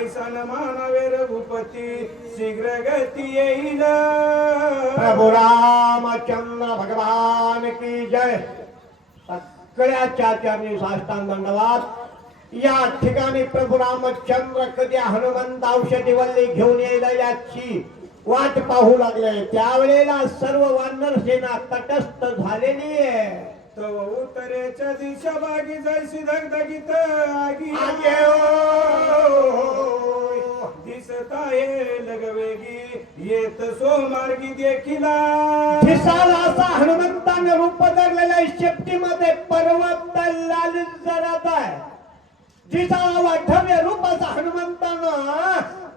ऐसा न मानावे रघुपती शीघ्र गती येईल प्रभु रामचंद्र भगवान की जय. सगळ्या चाचांनी साष्टांग दंडवत. या ठिकाणी प्रभू रामचंद्र कधी हनुमंत औषधी वल्ली घेऊन येईल याची वाट पाहू लागले. त्यावेळेला सर्व वानर सेना तटस्थ झालेली आहे. तो उत्तरेच्या दिशा बागी जैसी धगधगीत आगी दिसता येईल लगवेगी येत सोमार्गी देखिला. दिसाला असा हनुमंताने रूप धरलेल्या शेपटीमध्ये पर्वत लाल जरात आहे. दिसाला वाढव्य रूप असा हनुमंतानं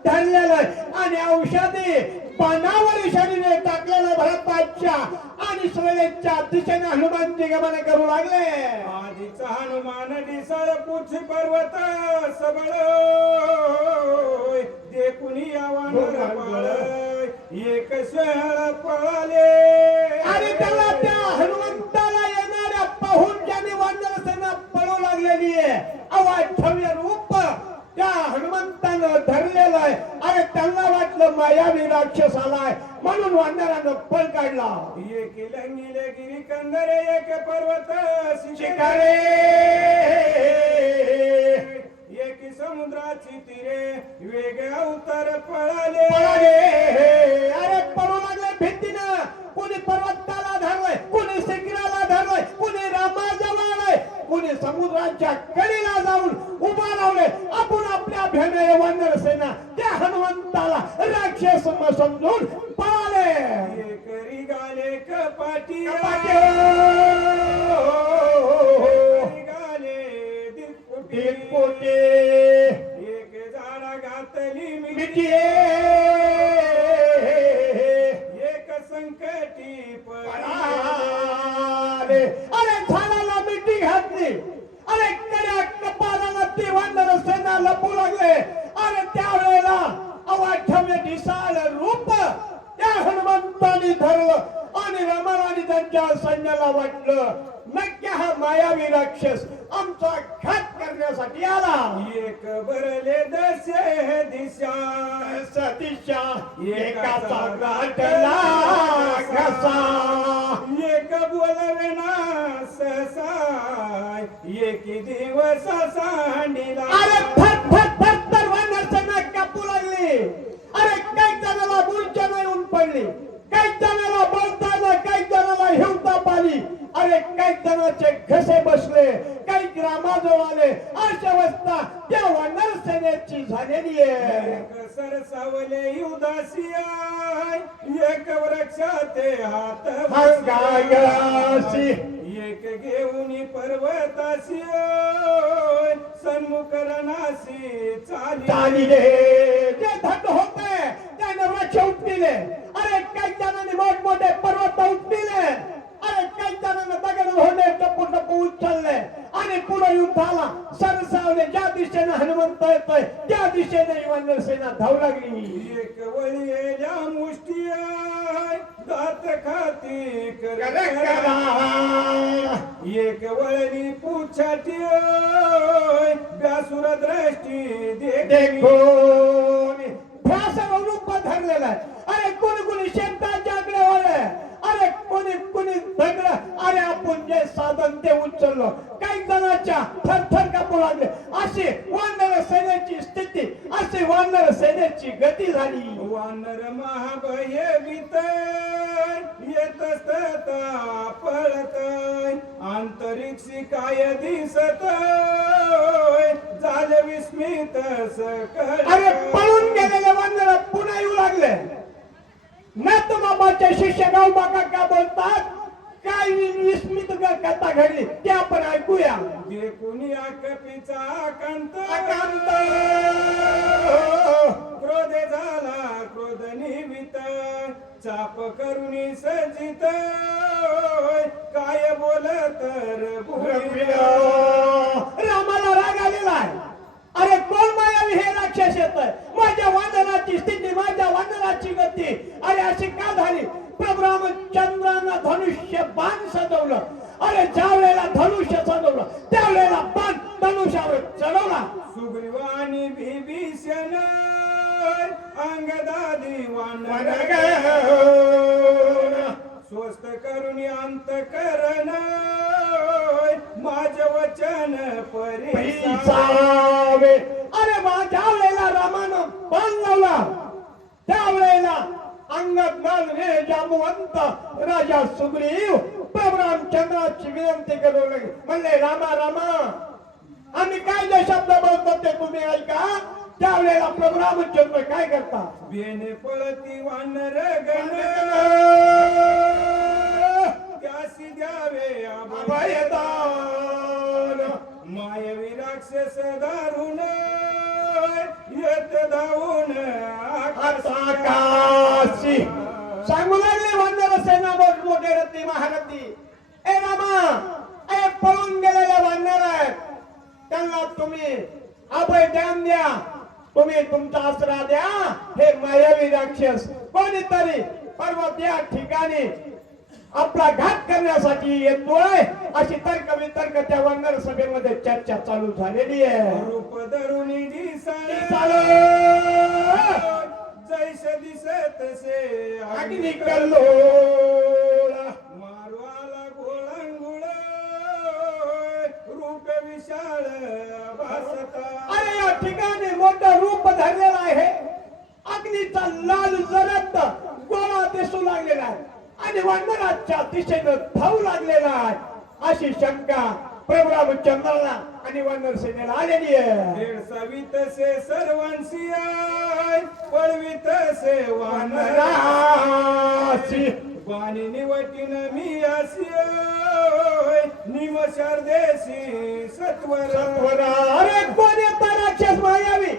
धरलेलं आहे आणि औषधी पानावर शरीरे टाकलेलं भरताच्या आणि सुवेच्या दिशेने हनुमानजी गमन करू लागले. आधीचा हनुमान दिसळ पुढची पर्वत सबळ देखुनी आव्हान एक शहर पळाले. आणि त्याला त्या हनुमंताला येणाऱ्या पाहून ज्याने वानर सेना पळू लागलेली आहे. अवाढव्य रूप त्या हनुमंतानं धरलेलं आहे. अरे त्यांना वाटलं मायावी राक्षस आलाय म्हणून वानरानं पळ काढला. एक लंगिले गिरी कंदरे एक पर्वत शिकारे एक समुद्राची तीरे वेग अवतार पळाले. अरे पळू लागले भीतीनं. कोणी पर्वताला धरलंय, कोणी शिखराला धरलंय, कोणी रामाजवळ आलंय, कोणी समुद्राच्या कडीला जाऊन उभा लावले. आपण आपल्या भेने वानर सेना त्या हनुमंताला राक्षस समजून पळाले. एक रिगाले कपाटी दिलपोटे एक झाडा घातली मिठी एक संकटी पळाले. अरे झाडाला मिठी घातली. अरे कड्या कपाळाला ते वानर सेना लपू लागले. अरे त्यावेळेला अवाढव्य दिसाळ रूप त्या हनुमंतानी धरलं आणि रमाराणी त्यांच्या सैन्याला वाटलं नक्की हा मायावी राक्षस आमचा घात करण्यासाठी आला. एक बरले दशे दिशा सतीशा एकाचा गाठला घसा. एक बोलवेना सहसा एक दिवस सांडिला. अरे थर थर थर थर वानर सेना कापू लागली. अरे काही जणाला मूर्छा येऊन पडली, काही जणाला बोलताना, काही जणाला हिवताप आली. अरे काही जणांचे घसे बसले, काही ग्रामाजवळ आले. अशा अवस्था त्या वानर सेनेची झालेली आहे. एक सरसावले उदासी एक वृक्षाते हात हंगायासी एक घेऊन पर्वतासी सन्मुख रणासी चाली रे. जे थंड होते त्याने वृक्ष उपटिले. अरे काही जणांनी मोठमोठे पर्वत उपटिले. अरे काही जणांना दगड घोडे टप्पू टप्पू उचलले आणि पुढे युद्धाला सरसावले. ज्या दिशेने हनुमंत येतोय त्या दिशेने वानर सेना धावू लागली. एक वळीच्या मुष्टी दात खाती करा एक वळली पुछाटी व्यासुर दृष्टी देखो ध्यासावर रूप धरलेला आहे. अरे कोणी कोणी शेताच्या आकड्यावर. अरे कोणी कोणी दगड. अरे आपण जे साधन ते उचललो. काही जणांच्या थरथर कापू लागले. अशी वानर सेनेची स्थिती, अशी वानर सेनेची गती झाली. वानर महाभय भीत येत पळत अंतरिक्षी काय दिसत झाले विस्मित सकळ. अरे पळून गेलेले वानर पुन्हा येऊ लागले. नाथबाबाचे शिष्य गावबाका का बोलतात, काय विस्मित कथा घडली ते आपण ऐकूया. जे कुणी आकपीचा आकांत क्रोध झाला क्रोध निमित्त चाप करुणी सजित काय बोलत रामाला राग आलेला आहे. अरे कोण मायावी हे राक्षस येत. माझ्या वानराची स्थिती, माझ्या वानराची गती अरे अशी का झाली. प्रभू रामचंद्रानं धनुष्य बाण सजवलं. अरे ज्या वेळेला धनुष्य सजवलं त्यावेळेला बाण धनुष्यावर चढवला. सुग्रीवानी विभीषण गगन अंगदादी वानर स्वस्त करुणी अंत करण माझ वचन परिसा पैसावे. अरे ज्या वेळेला रामानं बाण लावला त्यावेळेला अंगद मानवे जांबुवंत राजा सुग्रीव प्रभू रामचंद्राची विनंती करू लागले. म्हणले रामा रामा आम्ही काय जे शब्द बोलतो ते तुम्ही ऐका. त्यावेळेला प्रभू रामचंद्र काय करतात. बेने पळती वानर गण त्यासी द्यावे अभयदान. मायवी राक्षस दारुण येत धावून आकाशी. सांगू लागले वानर सेना मोठे रथी महारथी. ए रामा ए पळून गेलेले वानर आहेत त्यांना तुम्ही अभय दान द्या. तुम्ही तुमचा आसरा द्या. हे मायावी राक्षस कोणीतरी पर्वत या ठिकाणी आपला घात करण्यासाठी येतोय अशी तर्क वितर्क त्या वानर सभेमध्ये चर्चा चालू झालेली आहे. रूप धरुणी दिसाळ जैसे दिसत से अग्नी कल्लो मारवाला गोळंगुळ रूप विशाळ भासता. अरे या ठिकाणी मोठं रूप धरलेलं आहे. अग्नीचा लाल जरत गोळा दिसू लागलेला आहे आणि वानराच्या दिशेनं धावू लागलेला आहे. अशी शंका प्रभू रामचंद्राला आणि वानर सेनेला आलेली आहे. भेड सवित से सर्वांशी पळवित से वानरा वानराची वाणी निवटीन मी असी निम शारदेशी सत्वर. अरे कोण येता राक्षस मायावी.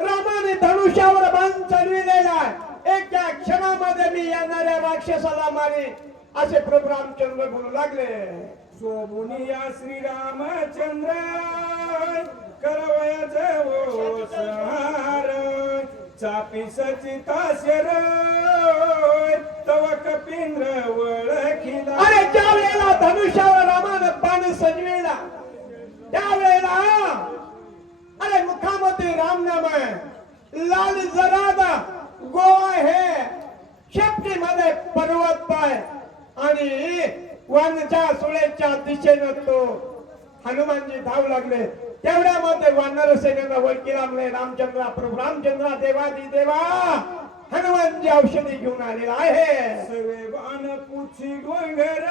रामाने धनुष्यावर बाण चढविलेला आहे. एका क्षणामध्ये मी येणाऱ्या राक्षसाला मारे असे प्रभू रामचंद्र बोलू लागले. शोभुनिया श्रीरामचंद्र करवया जवो संहार चापी सचिता शर तव कपिंद्र वळखिला. अरे ज्या वेळेला धनुष्यावर रामानं बाण सजविला त्यावेळेला अरे मुखामध्ये रामनाम आहे. लाल जरादा गोवा हे शेपटीमध्ये पर्वत आहे आणि वानच्या सुळेच्या दिशेनं तो हनुमानजी धावू लागले. तेवढ्यामध्ये वानर सेनेनं वळकी लागले. रामचंद्रा प्रभू रामचंद्रा देवादी देवा हनुमानजी औषधी घेऊन आलेला आहे. सर्वे बाण पुछी डोंगर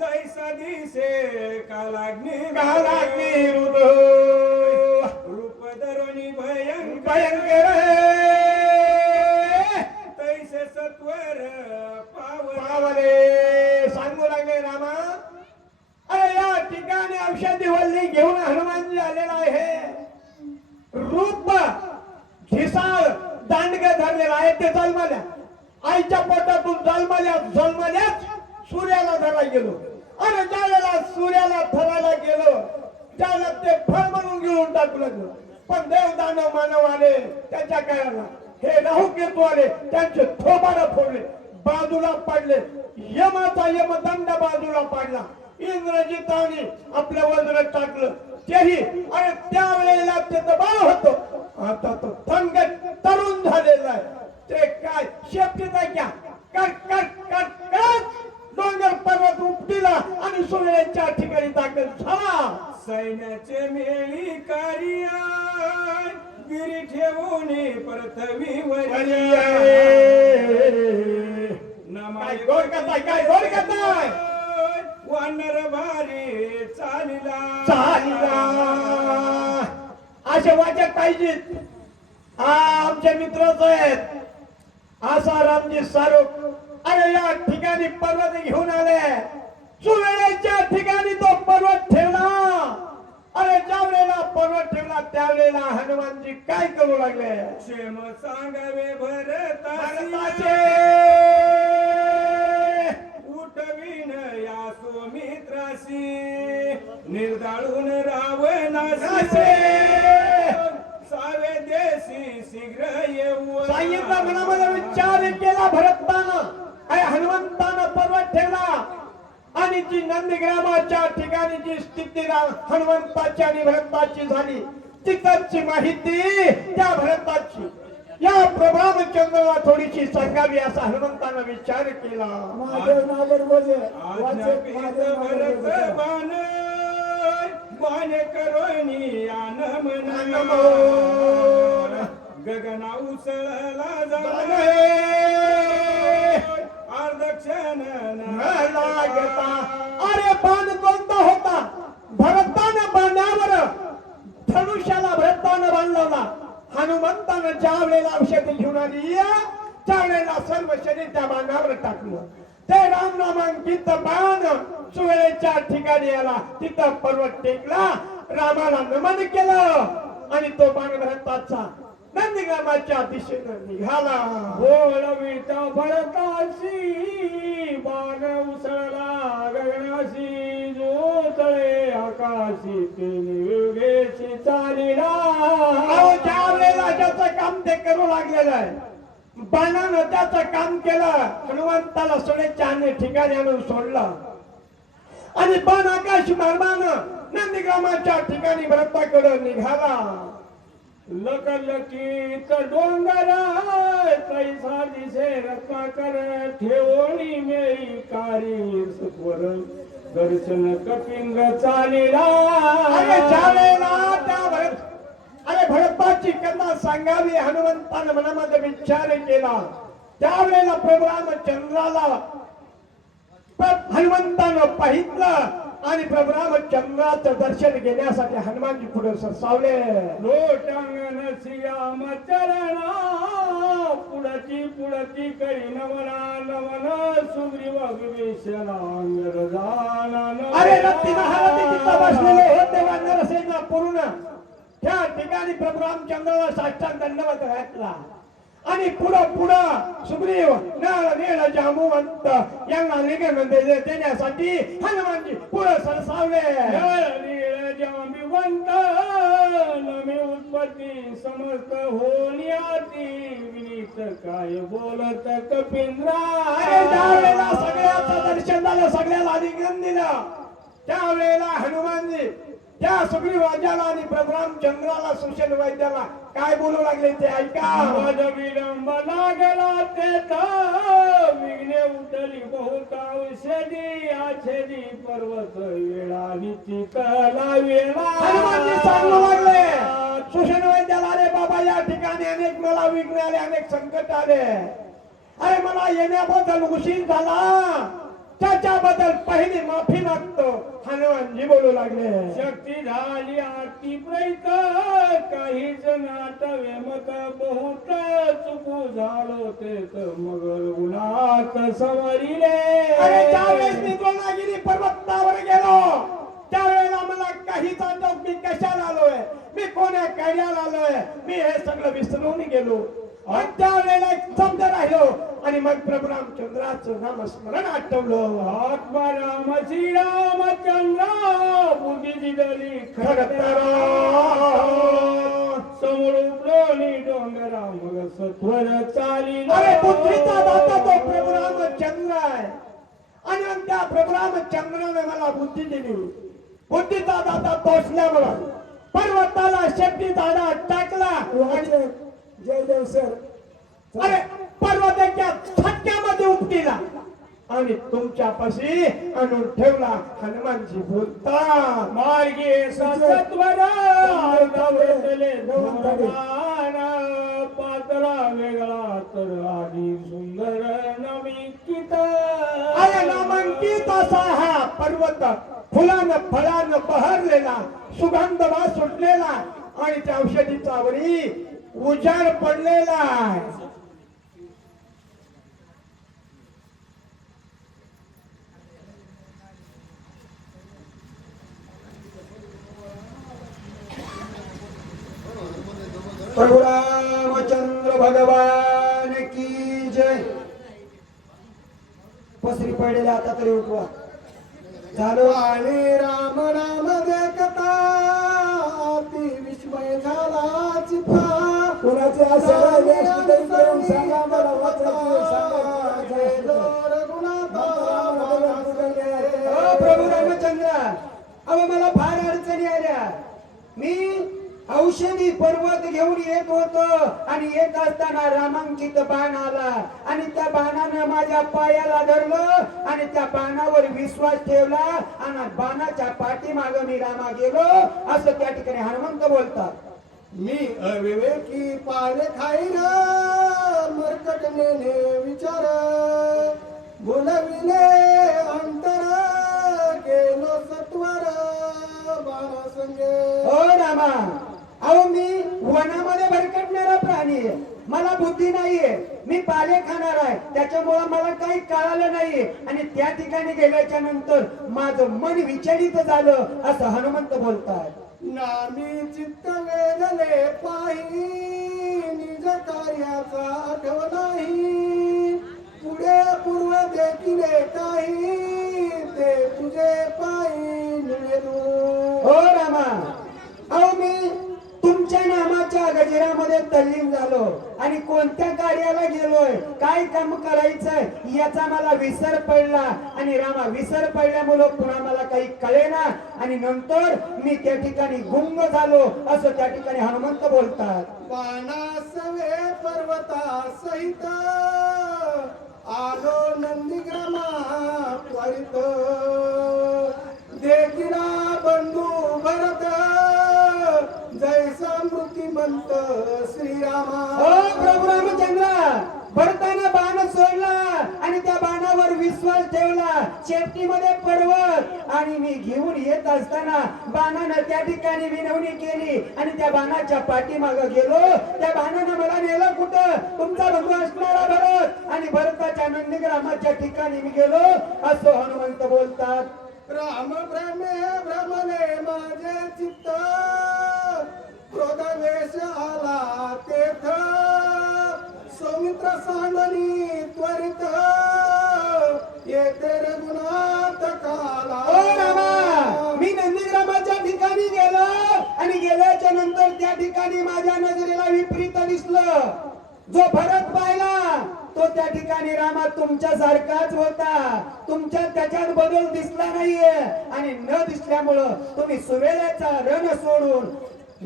जैसा दिसे कालाग्नी रूप धरुणी भयंकर तैसे सत्वर पावले. सांगू लागले रामा अरे या ठिकाणी औषधी वल्ली घेऊन हनुमानजी आलेला आहे. रूप घिसाळ दांडग धरलेला आहे. ते जन्मल्या आईच्या पोटातून जन्मल्याच सूर्याला धरायला गेलो. अरे ज्या वेळेला सूर्याला धरायला गेलो त्याला ते फळ म्हणून घेऊन टाकू लागलो. पण देव दानव मानव आले त्याच्या काळाला. हे राहू केतू आले त्यांचे थोबाड फोडले बाजूला पाडले. यमाचा यमदंड बाजूला पाडला. इंद्रजिताने आपलं वज्र टाकलं तेही. अरे त्यावेळेला ते दबाव होतो. आता तो थंगट तरुण झालेला आहे. ते काय शेपटीचा घ्या कट कट कट कट डोंगर पर्वत उपटीला आणि सूर्याच्या ठिकाणी दाखल झाला. सैन्याचे मेळी कार्य गिरी ठेवून पृथ्वी काय गोड करताय काय गोड करताय. वानर भारी चालिला असे वाचक पाहिजेत. आमचे मित्रच आहेत असा रामजी सारूक. अरे या ठिकाणी पर्वत घेऊन आले. सुवेळेच्या ठिकाणी तो पर्वत ठेवला. अरे ज्या वेळेला पर्वत ठेवला त्यावेळेला हनुमानजी काय करू लागले. क्षेम सांगावे भरताचे उठवीन या सुमित्राशी निर्दाळून रावणाचे सावे देशी शीघ्र येऊ. सांगितलं मनामध्ये विचार केला भरतानं. अरे हनुमंतानं पर्वत ठेवला आणि जी नंदग्रामाच्या ठिकाणी जी स्थिती हनुमंताची आणि भरताची झाली तिकडची माहिती त्या भरताची या प्रभावचंद्राला थोडीशी सांगावी असा हनुमंतानं विचार केला. भरत बाण करोनी आन म्हणा गगना उसळला जाणे अर्धक्षण लागता. अरे बाण कोणता होता? भरतानं बाणावर धनुष्याला भरतानं बांधला. हनुमंतानं ज्या वेळेला औषधी घेऊन आली त्या वेळेला सर्व शरीर त्या बाणावर टाकलं. ते राम नामांकित बाण सुवेळेच्या ठिकाणी आला. तिथं पर्वत टेकला, रामाला नमन केलं आणि तो बाण भरताचा नंदीग्रामाच्या दिशेनं निघाला. बोलविता भरताशी बाण उसळला गगनाशी जो तळे आकाशी ते निवेशी चालिला. अहो ज्या वेळेला ज्याचं काम ते करू लागलेलं आहे, बाणानं त्याचं काम केलं. हनुमंताला सोन्याच्या अन्य ठिकाणी आणून सोडलं आणि बाण आकाश मार्गानं नंदीग्रामाच्या ठिकाणी भरताकडे निघाला. लकलकीत डोंगर कैसा दिसे रत्नाकर ठेवणी मेरी कारी सुवर दर्शन कपिंग चालिला. ज्या वेळेला त्या भरताची कथा सांगावी हनुमंतानं मनामध्ये विचार केला. त्यावेळेला प्रभू रामचंद्राला हनुमंतानं पाहितलं आणि प्रभू रामचंद्राचं दर्शन घेण्यासाठी हनुमानजी पुढे सरसावले. लोटांगण श्रीराम चरणा पुढती पुढती करी नमना नमन सुग्रीव विभीषणांगर जाना. अरे रत्ती महाराज तिथं बसलेले होते वानरसेना पूर्ण. त्या ठिकाणी प्रभू रामचंद्राला साष्टांग दंडवत घातला आणि पुढं सुग्रीव नळ नीळ जांबुवंत यांना निघून देण्यासाठी हनुमानजी पुढे सरसावले. नीळ जांबुवंत नमी उत्पत्ती समस्त होण्याची विनीत काय बोलत कपिंद्रा. अरे ज्यावेळेला सगळ्याचं दर्शन झालं, सगळ्याला निघून दिलं, त्यावेळेला हनुमानजी त्या सुग्रीव राजाला आणि प्रभू रामचंद्राला सुषेण वैद्याला काय बोलू लागले ते ऐका. मद विलंब लागला तेथ विघ्ने उठली बहुत औषधी आछेदी पर्वत वेळा निश्चितला वेळा. हनुमानजी सांगू लागले सुषेण वैद्याला, अरे बाबा या ठिकाणी अनेक मला विघ्न आले, अनेक संकट आले. अरे मला येण्याबद्दल उशीर झाला, त्याच्याबद्दल पहिली माफी मागतो. हनुमानजी बोलू लागले. शक्ती झाली आरती प्रैत काही जनात वेमत बहुत चुकू झालो ते मग उन्हात समरिले. अरे ज्यावेळेस मी द्रोणागिरी पर्वतावर गेलो त्यावेळेला मला काहीच आठवत मी कशाला आलोय, मी कोण्या कार्याला आलोय, मी हे सगळं विसरून गेलो. आणि त्यावेळेला समज राहिलो आणि मग प्रभू रामचंद्राचं नामस्मरण आठवलं. आत्माराम श्रीरामचंद्र बुद्धी दिली खडतरा समोर उडवली डोंगरा मग सत्वर चाली. अरे बुद्धीचा दाता तो प्रभू रामचंद्र आहे आणि मग त्या प्रभू रामचंद्राने मला बुद्धी दिली. बुद्धीचा दाता तोचल्यामुळं पर्वताला शेपटी झाडा टाकला. जयदेव सर. अरे पर्वताच्या छटक्यामध्ये उपटीला आणि तुमच्यापाशी आणून ठेवला. हनुमानजी बोलता मार्गे सत्वर पातळा वेगळा तर आधी सुंदर नमिकित. अरे नामांकित असा हा पर्वत फुलानं फळानं बहरलेला, सुगंध वास सुटलेला आणि त्या औषधीचा वरी उजाड पडलेला आहे. प्रभु रामचंद्र भगवान की जय. पसरी पडलेला आता तरी उठवा. झालो आणि राम राम देखता ती विस्मय झाला चित्ता. कोणाचे प्रभू रामचंद्र, अहो मला फार अडचणी आल्या. मी औषधी पर्वत घेऊन येत होतो आणि येत असताना रामांकित बाण आला आणि त्या बाणानं माझ्या पायाला धरलं आणि त्या बाणावर विश्वास ठेवला आणि बाणाच्या पाठीमागं मी रामा गेलो असं त्या ठिकाणी हनुमंत बोलतात. मी अविवेकी पाने खाईन मरकटने विचार बोलविले अंतर गेलो सत्वर बाणासंगे. हो रामा, अहो मी वनामध्ये भरकटणारा प्राणी आहे, मला बुद्धी नाहीये, मी पाले खाणार आहे, त्याच्यामुळे मला काही कळालं नाहीये आणि त्या ठिकाणी गेल्याच्या नंतर माझं मन विचलित झालं असं हनुमंत बोलतात. नामी चित्त वेदले पाही निज कार्याचा आठव नाही पुढे पूर्व देखिले काही ते तुझे पायी निवेदू. हो रामा, अहो मी तुमच्या नामाच्या गजरामध्ये तल्लीन झालो आणि कोणत्या कार्याला गेलोय, काय काम करायचंय याचा मला विसर पडला आणि रामा विसर पडल्यामुळं पुन्हा मला काही कळेना आणि नंतर मी त्या ठिकाणी गुंग झालो असं त्या ठिकाणी हनुमंत बोलतात. बाणासवे पर्वता सहित आलो नंदीग्रामा त्वरित देखिला बंधू भरत जैसा मृत्युमंत श्रीरामा. हो प्रभू रामचंद्र, भरताना बाण सोडला आणि त्या बाणावर विश्वास ठेवला, शेपटीमध्ये पर्वत आणि मी घेऊन येत असताना बाणानं त्या ठिकाणी विनवणी केली आणि त्या बाणाच्या पाठीमाग गेलो. त्या बाणानं मला नेलं कुठं, तुमचा बंधू असणारा भरत आणि भरताच्या नंदीग्रामाच्या ठिकाणी मी गेलो असं हनुमंत बोलतात. राम भ्रमे भ्रमले माझे चित्त क्रोध वेश आला तेथ सौमित्र सांडली त्वरित येते रघुनाथ काला. ओ रामा, मी नंदीग्रामाच्या ठिकाणी गेलो आणि गेल्याच्या नंतर त्या ठिकाणी माझ्या नजरेला विपरीत दिसलं. जो भरत पाहिला तो त्या ठिकाणी रामा तुमच्या सारखाच होता, तुमच्या त्याच्यात बदल दिसला नाहीये आणि न दिसल्यामुळं तुम्ही सुवेळेचा रण सोडून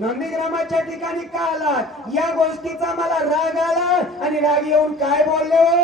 नंदीग्रामाच्या ठिकाणी का आलात या गोष्टीचा मला राग आला आणि राग येऊन काय बोलले हो?